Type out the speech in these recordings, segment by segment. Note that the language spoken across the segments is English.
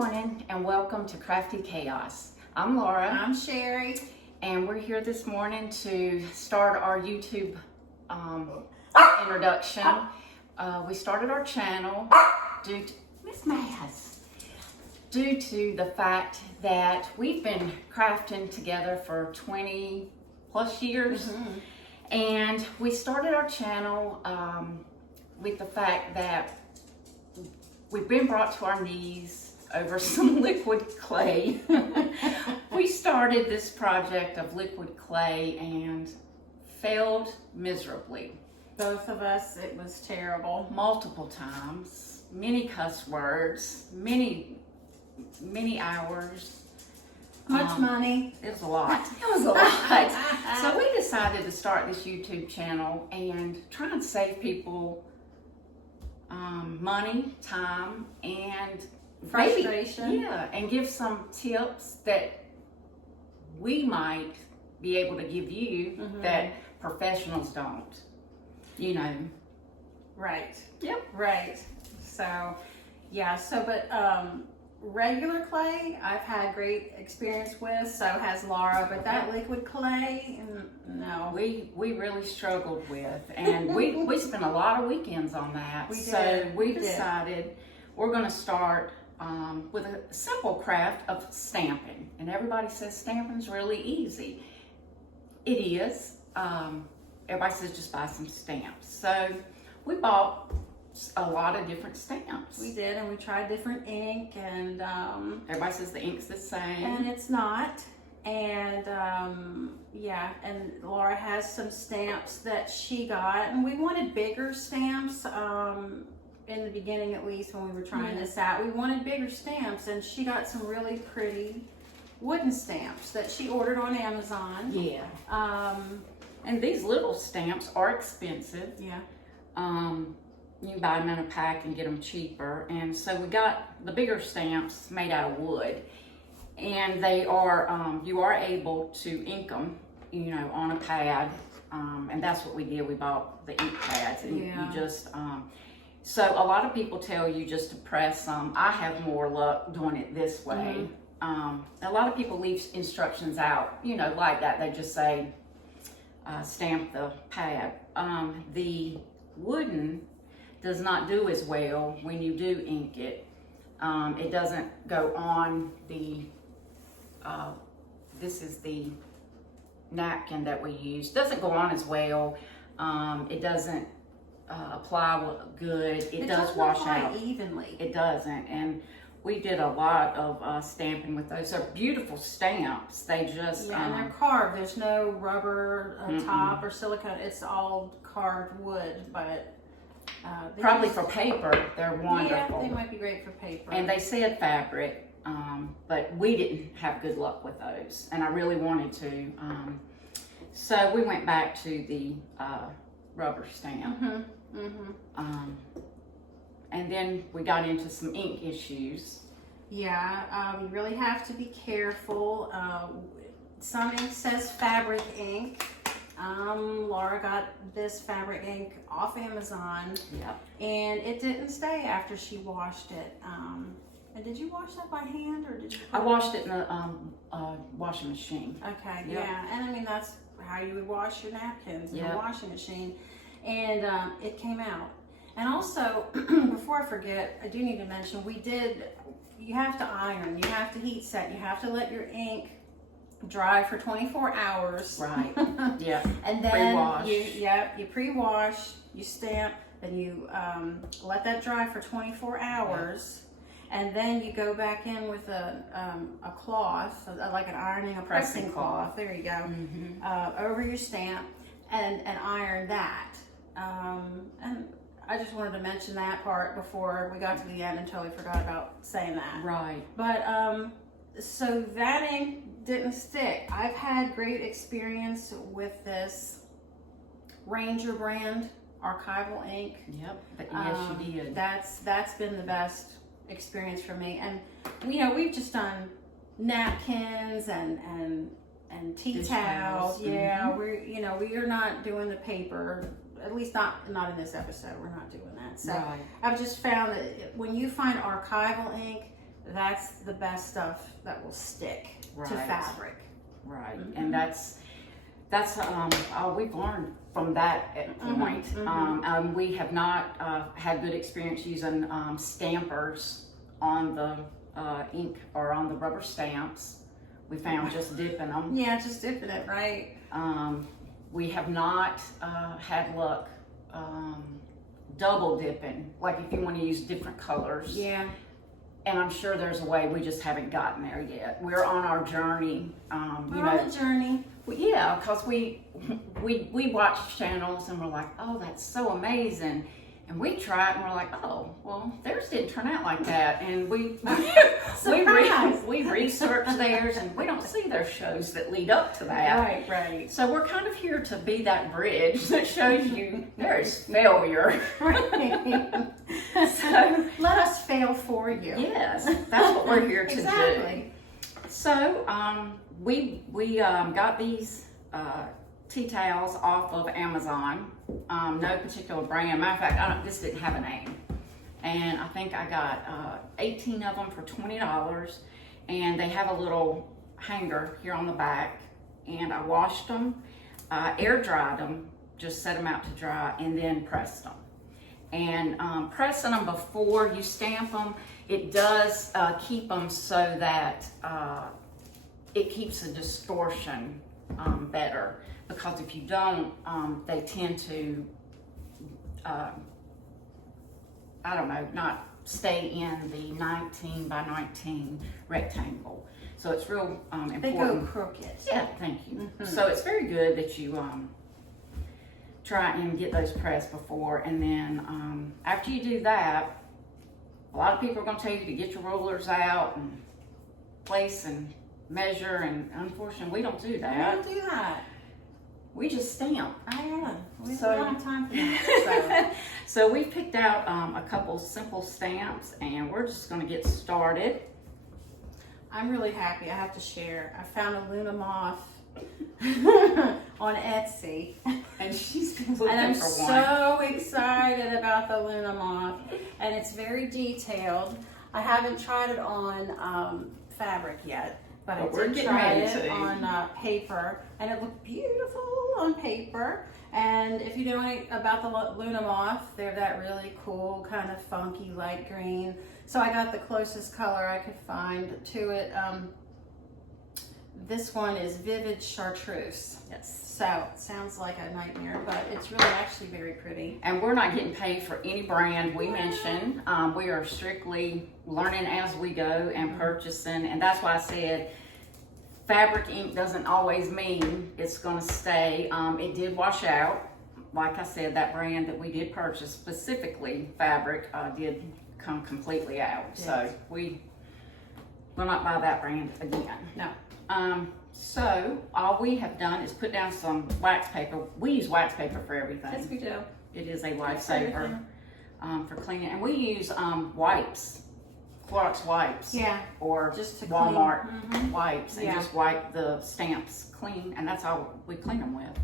morning and welcome to Crafty Chaos. I'm Laura. I'm Sherry. And we're here this morning to start our YouTube introduction. We started our channel due to Miss Mass, due to the fact that we've been crafting together for 20 plus years. And we started our channel with the fact that we've been brought to our knees over some liquid clay. We started this project of liquid clay and failed miserably. Both of us, it was terrible. Multiple times, many cuss words, many hours. Much money. It was a lot. It was a lot. So we decided to start this YouTube channel and try and save people money, time, and frustration. And give some tips that we might be able to give you that professionals don't. You know. Right. Yep. Right. So, yeah. So, but regular clay, I've had great experience with. So has Laura. But that liquid clay, no. We really struggled with, and we spent a lot of weekends on that. We decided we're going to start with a simple craft of stamping. And everybody says stamping's really easy. It is. Everybody says just buy some stamps. So we bought a lot of different stamps. We did, and we tried different ink, and everybody says the ink's the same. And it's not. And yeah, and Laura has some stamps that she got, and we wanted bigger stamps. In the beginning, at least, when we were trying this out, we wanted bigger stamps, and she got some really pretty wooden stamps that she ordered on Amazon. Yeah. And these little stamps are expensive. Yeah. You can buy them in a pack and get them cheaper. And so we got the bigger stamps made out of wood, and they are you are able to ink them, you know, on a pad. And that's what we did. We bought the ink pads, and you just so a lot of people tell you just to press them. I have more luck doing it this way. A lot of people leave instructions out, you know, like that. They just say stamp the pad. The wooden does not do as well when you do ink it. It doesn't go on the, this is the napkin that we use. Doesn't go on as well. It doesn't apply good. It does wash out evenly. It doesn't. And we did a lot of stamping with those. They're beautiful stamps. They just and they're carved. There's no rubber top or silicone. It's all carved wood. But probably for paper, they're wonderful. Yeah, they might be great for paper. And they said fabric, but we didn't have good luck with those, and I really wanted to. So we went back to the rubber stamp. And then we got into some ink issues. Yeah, you really have to be careful. Some ink says fabric ink. Laura got this fabric ink off Amazon. Yep. And it didn't stay after she washed it. And did you wash that by hand, or did you? I washed it in the washing machine. Okay, Yep. yeah. And I mean, that's how you would wash your napkins in the washing machine. And it came out. And also, before I forget, I do need to mention, you have to iron, you have to heat set, you have to let your ink dry for 24 hours. Right. Yeah. And then pre-wash. you pre-wash, you stamp, then you let that dry for 24 hours. And then you go back in with a cloth, like an ironing, a pressing cloth. There you go. Over your stamp, and iron that. And I just wanted to mention that part before we got to the end and totally forgot about saying that. Right. But so that ink didn't stick. I've had great experience with this Ranger brand archival ink. Yep. Yes, you did. That's been the best experience for me. And you know, we've just done napkins and tea towels. Yeah, we are not doing the paper. At least not in this episode. We're not doing that. So I've just found that when you find archival ink, that's the best stuff that will stick to Right. fabric. Right, and that's all we've learned from that point. We have not had good experience using stampers on the ink or on the rubber stamps. We found just dipping them. Yeah, just dipping it, right? We have not had luck double dipping, like if you want to use different colors. Yeah. And I'm sure there's a way, we just haven't gotten there yet. We're on our journey. We're on the journey. Well, yeah, because we watch channels and we're like, oh, that's so amazing. And we try it and we're like, oh, well, theirs didn't turn out like that. And we research theirs and we don't see their shows that lead up to that. Right, right. So we're kind of here to be that bridge that shows you there is failure. Right. So let us fail for you. Yes, that's what we're here to Exactly. do. So we got these tea towels off of Amazon. No particular brand. Matter of fact, this didn't have a name. And I think I got 18 of them for $20. And they have a little hanger here on the back. And I washed them, air dried them, just set them out to dry, and then pressed them. And pressing them before you stamp them, it does keep them so that it keeps the distortion better. Because if you don't, they tend to, I don't know, not stay in the 19 by 19 rectangle. So it's real important. They go crooked. Yeah, thank you. So it's very good that you try and get those pressed before, and then after you do that, a lot of people are going to tell you to get your rollers out and place and measure, and unfortunately we don't do that. I don't do that. We just stamp. We don't have time for that. So we picked out a couple simple stamps, and we're just going to get started. I'm really happy. I have to share. I found a Luna moth on Etsy. And she's been looking And I'm for one. so excited about the Luna moth. And it's very detailed. I haven't tried it on fabric yet, but I We're did getting try ready it to. on paper. And it looked beautiful on paper. And if you know anything about the Luna moth, they're that really cool, kind of funky light green. So I got the closest color I could find to it. This one is Vivid Chartreuse. Yes. So it sounds like a nightmare, but it's really actually very pretty. And we're not getting paid for any brand we mention. We are strictly learning as we go and purchasing. And that's why I said fabric ink doesn't always mean it's going to stay. It did wash out. Like I said, that brand that we did purchase, specifically fabric, did come completely out. Yes. So we will not buy that brand again. No. So all we have done is put down some wax paper. We use wax paper for everything. Yes, we do. It is a lifesaver for cleaning. And we use wipes, Clorox wipes. Yeah. Or Just to Walmart clean. wipes, and Yeah. just wipe the stamps clean, and that's all we clean them with.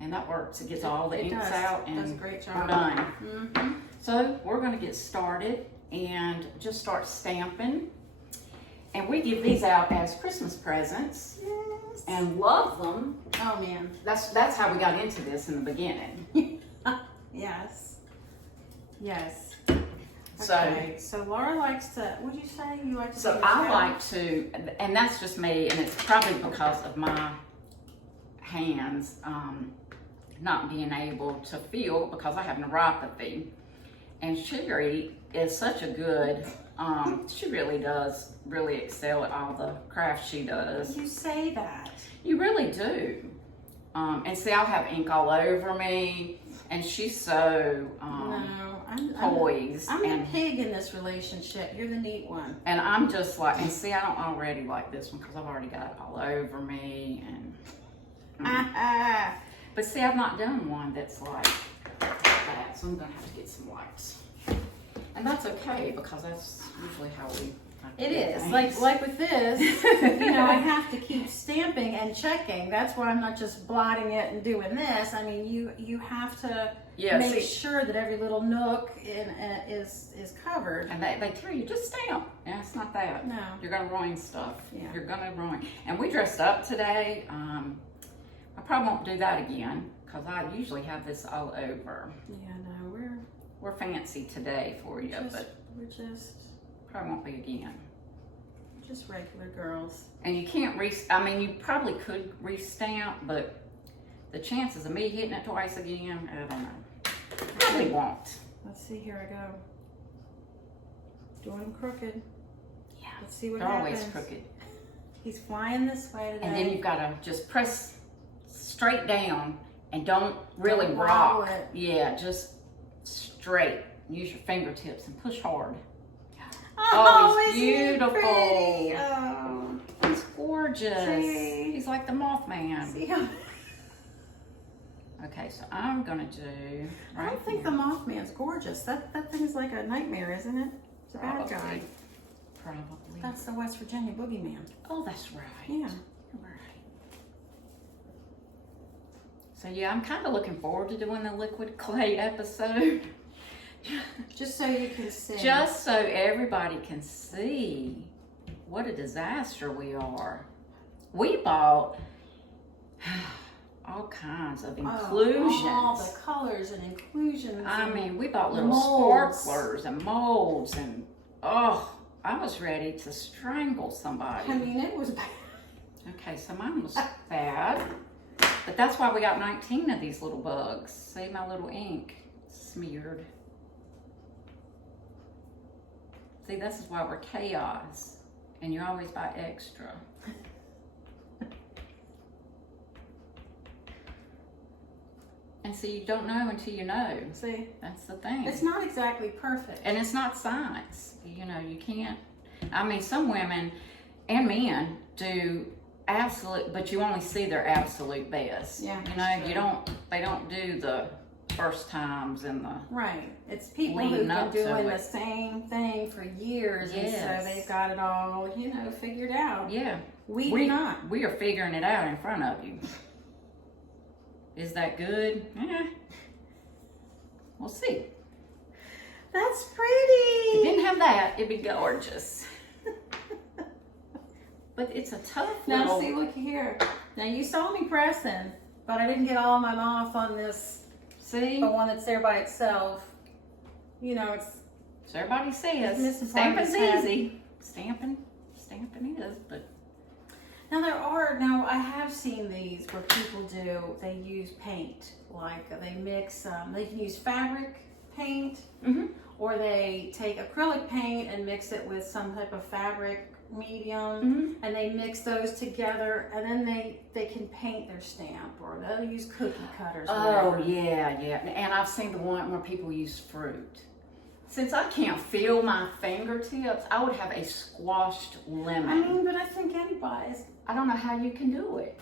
And that works. It gets all the It inks does. out, Does a and great we're job. done. Mm-hmm. So we're going to get started and just start stamping. And we give these out as Christmas presents Yes. and love them. Oh man. That's how we got into this in the beginning. Yes. Yes. So, Okay. So Laura likes to. What'd you say? You like to? so do I the like to, and that's just me, and it's probably because of my hands not being able to feel because I have neuropathy. And Sherry is such a good, she really does really excel at all the crafts she does. You say that. You really do. And see, I'll have ink all over me, and she's so No, I'm poised. I'm the and, pig in this relationship. You're the neat one. and I'm just like, and see, I don't already like this one because I've already got it all over me. And but see, I've not done one that's like that, so I'm gonna have to get some wipes. And that's okay because that's usually how we It is. things. Like with this, you know, I have to keep stamping and checking. That's why I'm not just blotting it and doing this. I mean, you have to make sure that every little nook is covered. And they tell you, just stamp. Yeah, it's not that. No. You're going to ruin stuff. Yeah. You're going to ruin. And we dressed up today. I probably won't do that again because I usually have this all over. Yeah, no, We're fancy today for you, but we're just probably won't be again. regular girls. And you can't I mean, you probably could restamp, but the chances of me hitting it twice again, I don't know. Probably won't. Let's see, here I go. Doing them crooked. Yeah. Let's see what They're happens. always crooked. He's flying this way today. And then you've got to just press straight down and don't really Don't rock. wobble it. Yeah, just straight. Use your fingertips and push hard. Oh, he's isn't he beautiful. pretty? Oh. He's gorgeous. See? He's like the Mothman. See how... Okay, so I'm gonna do I right don't think here. the Mothman's gorgeous. That thing's like a nightmare, isn't it? It's a bad guy. Probably. That's the West Virginia boogeyman. Oh, that's right. Yeah. You're right. So yeah, I'm kind of looking forward to doing the liquid clay episode. Just so you can see. Just so everybody can see what a disaster we are. We bought all kinds of inclusions. All the colors and inclusions. I mean, we bought little molds. sparklers and molds and, oh, I was ready to strangle somebody. I mean, it was bad. Okay, so mine was bad. But that's why we got 19 of these little bugs. See my little ink smeared. See, this is why we're chaos. And you always buy extra. And so you don't know until you know. See? That's the thing. It's not exactly perfect. And it's not science. You know, you can't. I mean, some women and men do absolute, but you only see their absolute best. Yeah, You that's know, true. they don't do the first times and the, Right. It's people Leading who've been up to doing it. the same thing for years. Yes. And so they've got it all, you know, figured out. yeah. We do not. We are figuring it out in front of you. Is that good? Yeah. We'll see. That's If pretty. you didn't have that, it'd be gorgeous. But it's a tough Now little... see, look here. Now you saw me pressing, but I didn't get all my moth on this, See? the one that's there by itself. You know, it's So everybody says It's missing part of stamping's his head. easy. Stamping is, but now I have seen these where people they use paint, like they mix, they can use fabric paint, Mhm. or they take acrylic paint and mix it with some type of fabric medium, Mhm. and they mix those together, and then they can paint their stamp, or they'll use cookie cutters. oh whatever. yeah. And I've seen the one where people use fruit. Since I can't feel my fingertips, I would have a squashed lemon. I mean, but I think anybody's. I don't know how you can do it.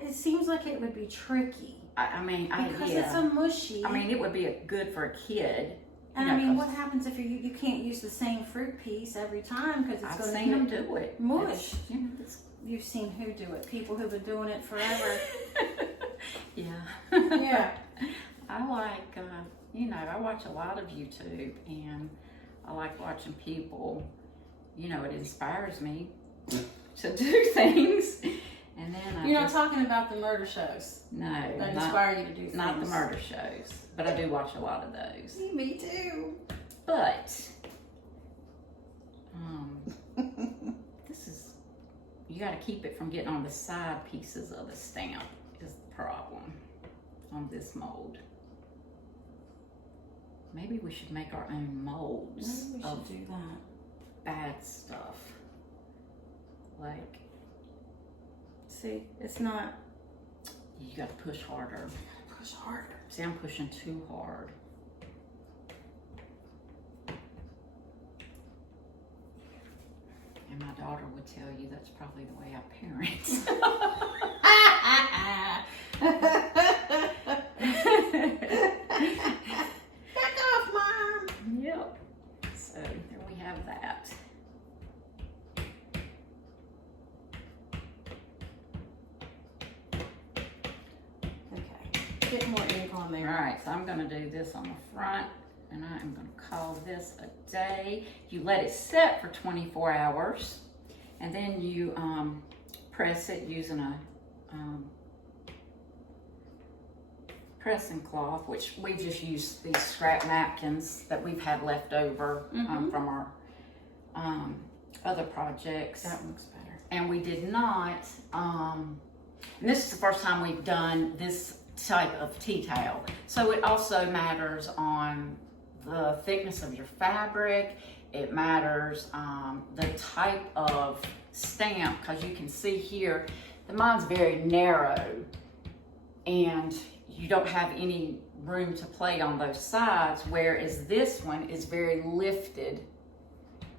It seems like it would be tricky because yeah. it's so mushy. I mean, it would be good for a kid. And you I know, mean, 'cause what happens if you can't use the same fruit piece every time because it's I've going seen them to do it. mush. It's, you know, it's, You've seen who do it? People who've been doing it forever. yeah. Yeah. I like, you know, I watch a lot of YouTube, and I like watching people, you know, it inspires me to do things. And then You're not talking about the murder shows that not, inspire you to do things. not the murder shows, but I do watch a lot of those. Me too. But, this is, you got to keep it from getting on the side pieces of the stamp is the problem on this mold. Maybe we should make our own molds Maybe we of should do that. bad stuff. Like, See, it's not. you got to push harder. Push harder. See, I'm pushing too hard. And my daughter would tell you that's probably the way I parent. Back off, Mom. Yep. So there we have that. get more ink on All there. right, so I'm gonna do this on the front, and I am gonna call this a day. You let it set for 24 hours, and then you press it using a pressing cloth, which we just use these scrap napkins that we've had left over from our other projects. That looks better. And we did not, and this is the first time we've done this type of tea towel. So it also matters on the thickness of your fabric. It matters the type of stamp, because you can see here, mine's very narrow, and you don't have any room to play on those sides, whereas this one is very lifted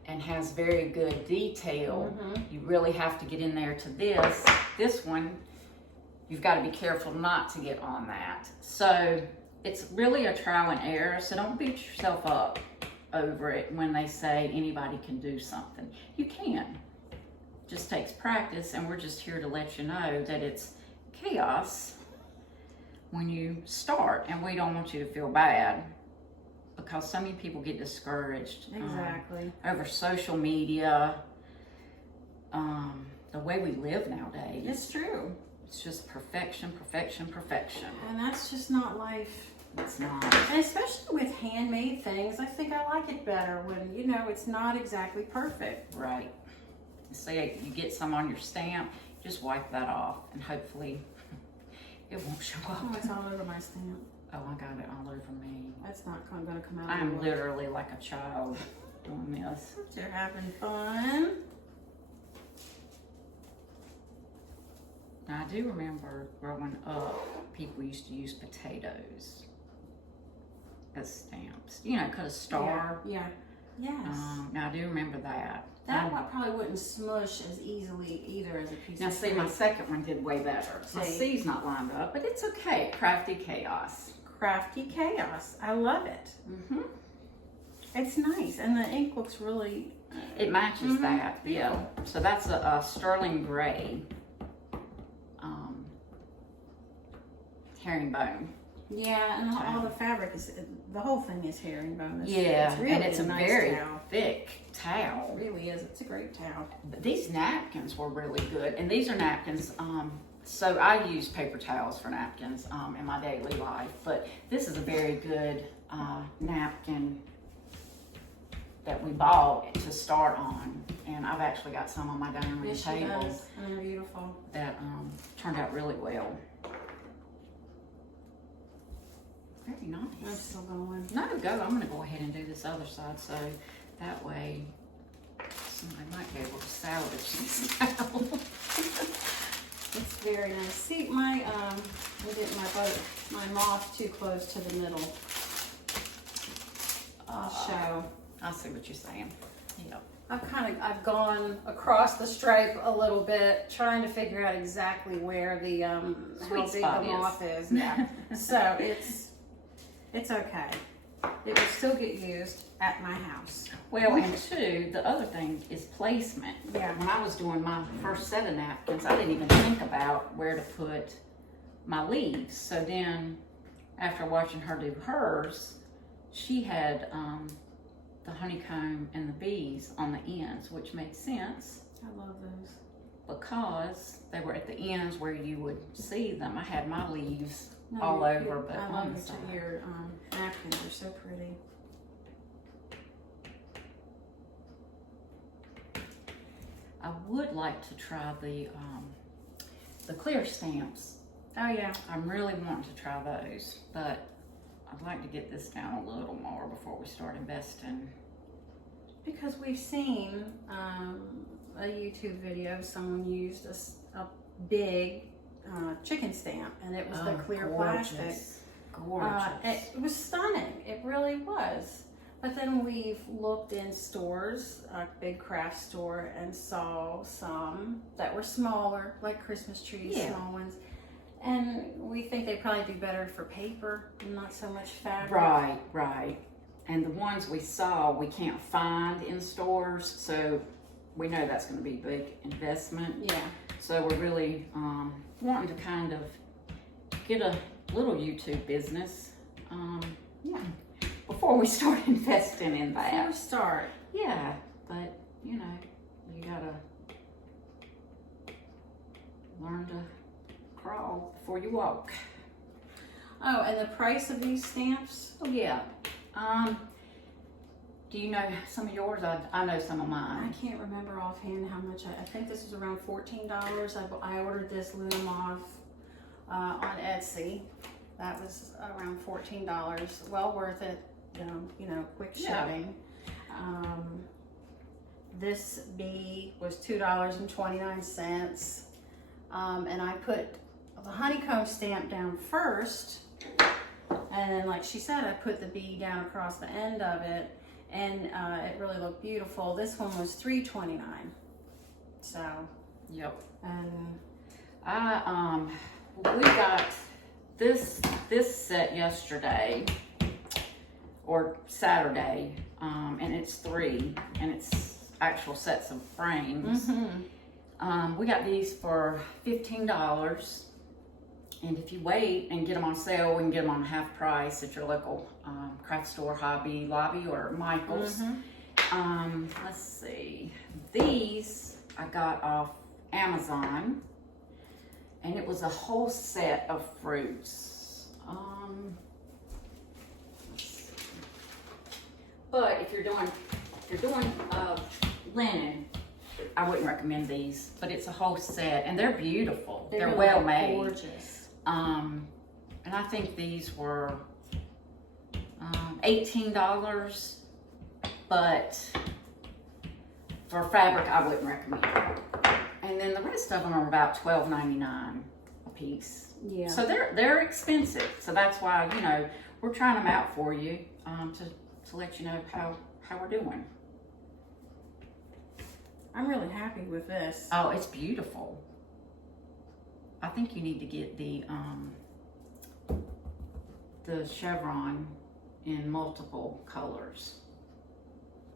and has very good detail. You really have to get in there to this. This one, you've got to be careful not to get on that. So it's really a trial and error, so don't beat yourself up over it when they say anybody can do something. You can. It just takes practice, and we're just here to let you know that it's chaos when you start, and we don't want you to feel bad, because so many people get discouraged over social media, the way we live nowadays. It's true. It's just perfection, perfection, perfection. And that's just not life. It's not. And especially with handmade things, I think I like it better when, you know, it's not exactly perfect. Right. Say you get some on your stamp, just wipe that off, and hopefully it won't show up. Oh, it's all over my stamp. Oh, I got it all over me. That's not going to come out. I'm literally like a child doing this. They're having fun. Now, I do remember growing up, people used to use potatoes as stamps. You know, cut a star. Yeah. Yes. Now, I do remember that. That one probably wouldn't smush as easily either as a piece Now, of see, my second one did way better. My C's not lined up, but it's okay. Crafty Chaos. Crafty Chaos. I love it. It's nice, and the ink looks really... It matches that, yeah. So that's a sterling gray herringbone. Yeah, and all the fabric is, the whole thing is herringbone. Yeah, it's really and it's a nice very towel. thick towel. It really is. It's a great towel. But these napkins were really good, and these are napkins. So I use paper towels for napkins in my daily life, but this is a very good napkin that we bought to start on, and I've actually got some on my dining room table. Does. And they're beautiful. That turned out really well. Very nice. I'm still going. No, go. I'm going to go ahead and do this other side, so that way somebody might be able to salvage this now. It's very nice. See, I didn't my moth too close to the middle. So I see what you're saying. Yeah. I've gone across the stripe a little bit, trying to figure out exactly where the how big the moth is. Yeah. So it's okay. It will still get used at my house. Well, and two, the other thing is placement. Yeah. When I was doing my first set of napkins, I didn't even think about where to put my leaves. So then, after watching her do hers, she had the honeycomb and the bees on the ends, which made sense. I love those. Because they were at the ends where you would see them. I had my leaves all over, but I on love the side. your napkins. They're so pretty. I would like to try the clear stamps. Oh yeah. I'm really wanting to try those, but I'd like to get this down a little more before we start investing. Because we've seen a YouTube video, someone used a big chicken stamp, and it was the clear plastic. Gorgeous. It was stunning. It really was. But then we've looked in stores, a big craft store, and saw some that were smaller, like Christmas trees, small ones. And we think they'd probably be better for paper, not so much fabric. Right, right. And the ones we saw, we can't find in stores, so we know that's going to be a big investment. Yeah. So we're really wanting to kind of get little YouTube business. Yeah, before we start investing in that. Before we start. Yeah, but you know, you gotta learn to crawl before you walk. Oh, and the price of these stamps? Oh yeah. Do you know some of yours? I know some of I mine. can't remember offhand how much. I think this was around $14. I ordered this Luna Moth on Etsy. That was around $14. Well worth it. You know, quick shipping. Yeah. This bee was $2.29. And I put the honeycomb stamp down first. And then, like she said, I put the bee down across the end of it. And it really looked beautiful. This one was $3.29. So. Yep. And we got this set yesterday or Saturday, and it's 3, and it's actual sets of frames. We got these for $15, and if you wait and get them on sale, we can get them on half price at your local craft store, Hobby Lobby, or Michael's. Let's see, these I got off Amazon, and it was a whole set of fruits. But if you're doing linen, I wouldn't recommend these, but it's a whole set, and they're beautiful. They're really well made. Gorgeous. And I think these were $18, but for fabric, I wouldn't recommend it. And then the rest of them are about $12.99 a piece. Yeah. So they're expensive. So that's why, you know, we're trying them out for you to let you know how we're doing. I'm really happy with this. Oh, it's beautiful. I think you need to get the chevron in multiple colors.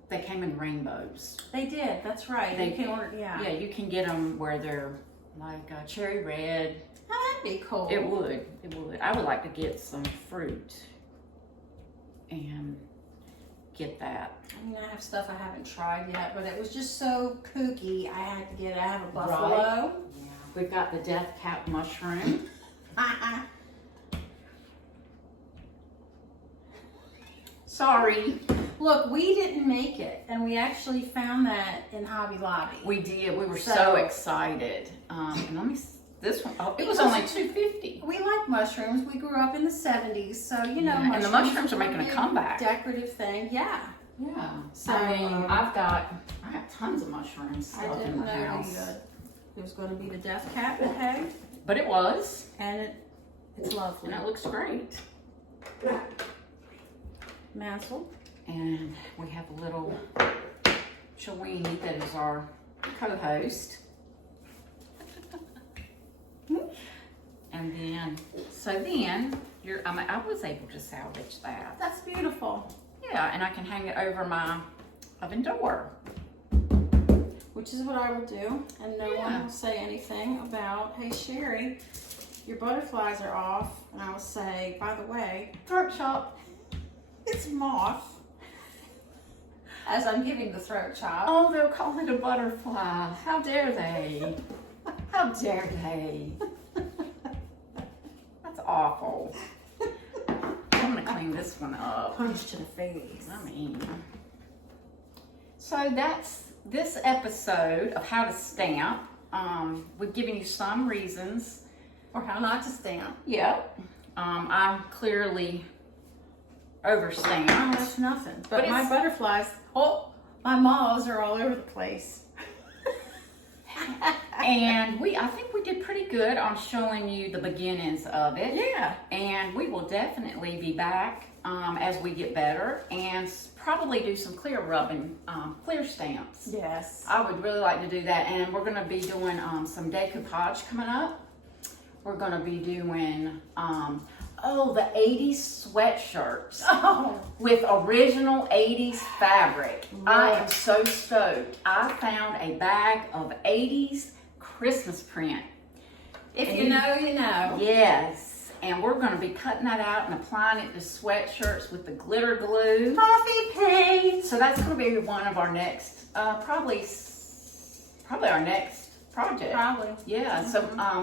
They came in rainbows. They did, that's right. You can order, yeah. Yeah, you can get them where they're like cherry red. Oh, that'd be cool. It would. I would like to get some fruit and get that. I mean, I have stuff I haven't tried yet, but it was just so kooky. I had to get it. I have a buffalo. Right. Yeah. We've got the death cap mushroom. Sorry. Look, we didn't make it, and we actually found that in Hobby Lobby. We did. We were so excited. And let me. This one. Oh, it was only $2.50. We like mushrooms. We grew up in the '70s, so you know. Yeah, and the mushrooms are making a comeback. Decorative thing, yeah. Yeah. So I mean, I got tons of mushrooms still in the house. It was going to be the death cap peg. But it was. And it's lovely. And it looks great. Mantle. And we have a little Chawini that is our co-host. And then, I was able to salvage that. That's beautiful. Yeah, and I can hang it over my oven door. Which is what I will do. And no one will say anything about, hey, Sherry, your butterflies are off. And I will say, by the way, throat chop, it's moth. As I'm giving the throat chop. Oh, they'll call it a butterfly. How dare they? How dare they? That's awful. I'm gonna clean this one up. Punch to the face. I mean, so that's this episode of how to stamp. We've given you some reasons. Or how not to stamp. Yep. I clearly overstamped. That's nothing. But my it's- butterflies, my moths are all over the place. And I think we did pretty good on showing you the beginnings of it. Yeah. And we will definitely be back as we get better and probably do some clear rubbing, clear stamps. Yes. I would really like to do that. And we're going to be doing some decoupage coming up. We're going to be doing, the 80s sweatshirts with original 80s fabric. I am so stoked. I found a bag of 80s Christmas print. If you know, you know. Yes. and we're going to be cutting that out and applying it to sweatshirts with the glitter glue. Coffee paint. So that's going to be one of our next, probably our next project. Probably. Yeah, so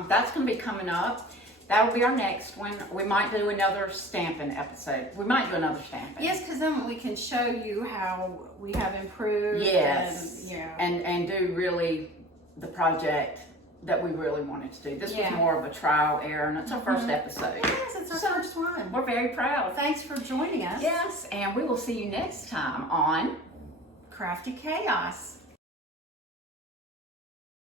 that's going to be coming up. That'll be our next one. We might do another stamping episode. We might do another stamping. Yes, because then we can show you how we have improved. Yes. And, yeah. And do really the project that we really wanted to do. This was more of a trial error, and it's our first episode. Yes, it's our first one. We're very proud. Thanks for joining us. Yes, and we will see you next time on Crafty Chaos.